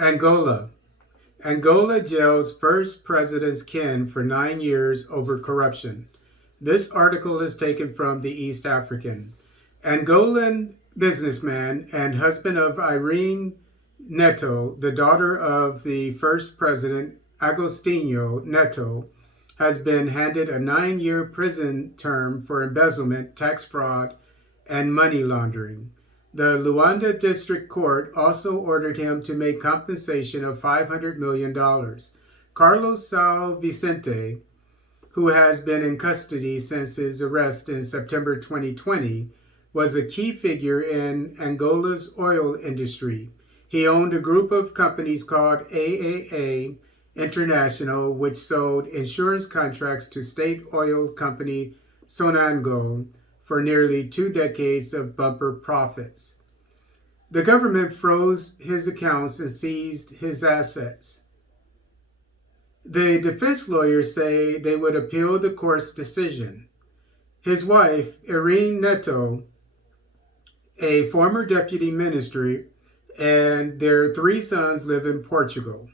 Angola. Angola jails first president's kin for 9 years over corruption. This article is taken from the East African. Angolan businessman and husband of Irene Neto, the daughter of the first president Agostinho Neto, has been handed a 9-year prison term for embezzlement, tax fraud, and money laundering. The Luanda District Court also ordered him to make compensation of $500 million. Carlos Sao Vicente, who has been in custody since his arrest in September 2020, was a key figure in Angola's oil industry. He owned a group of companies called AAA International, which sold insurance contracts to state oil company Sonangol for nearly 2 decades of bumper profits. The government froze his accounts and seized his assets. The defense lawyers say they would appeal the court's decision. His wife, Irene Neto, a former deputy minister, and their 3 sons live in Portugal.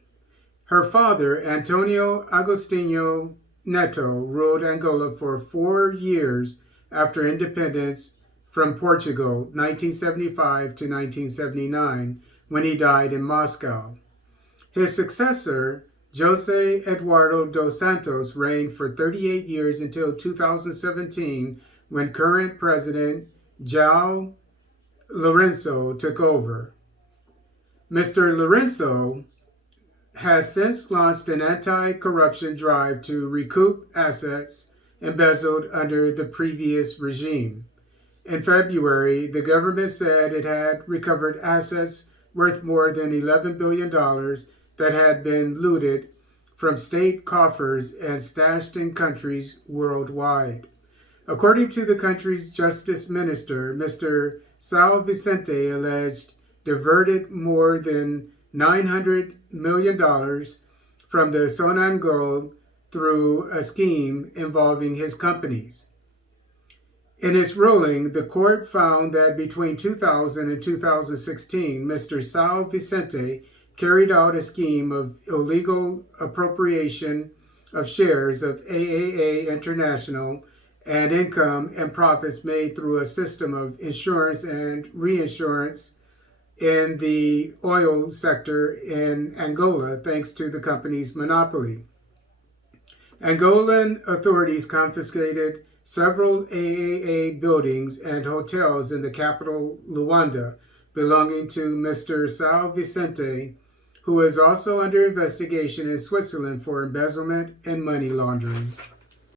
Her father, Antonio Agostinho Neto, ruled Angola for 4 years after independence from Portugal, 1975 to 1979, when he died in Moscow. His successor, José Eduardo dos Santos, reigned for 38 years until 2017, when current president João Lourenço took over. Mr. Lourenço has since launched an anti-corruption drive to recoup assets embezzled under the previous regime. In February, the government said it had recovered assets worth more than $11 billion that had been looted from state coffers and stashed in countries worldwide. According to the country's justice minister, Mr. Sao Vicente alleged diverted more than $900 million from the Sonangol through a scheme involving his companies. In its ruling, the court found that between 2000 and 2016, Mr. Sao Vicente carried out a scheme of illegal appropriation of shares of AAA International and income and profits made through a system of insurance and reinsurance in the oil sector in Angola, thanks to the company's monopoly. Angolan authorities confiscated several AAA buildings and hotels in the capital, Luanda, belonging to Mr. Sao Vicente, who is also under investigation in Switzerland for embezzlement and money laundering.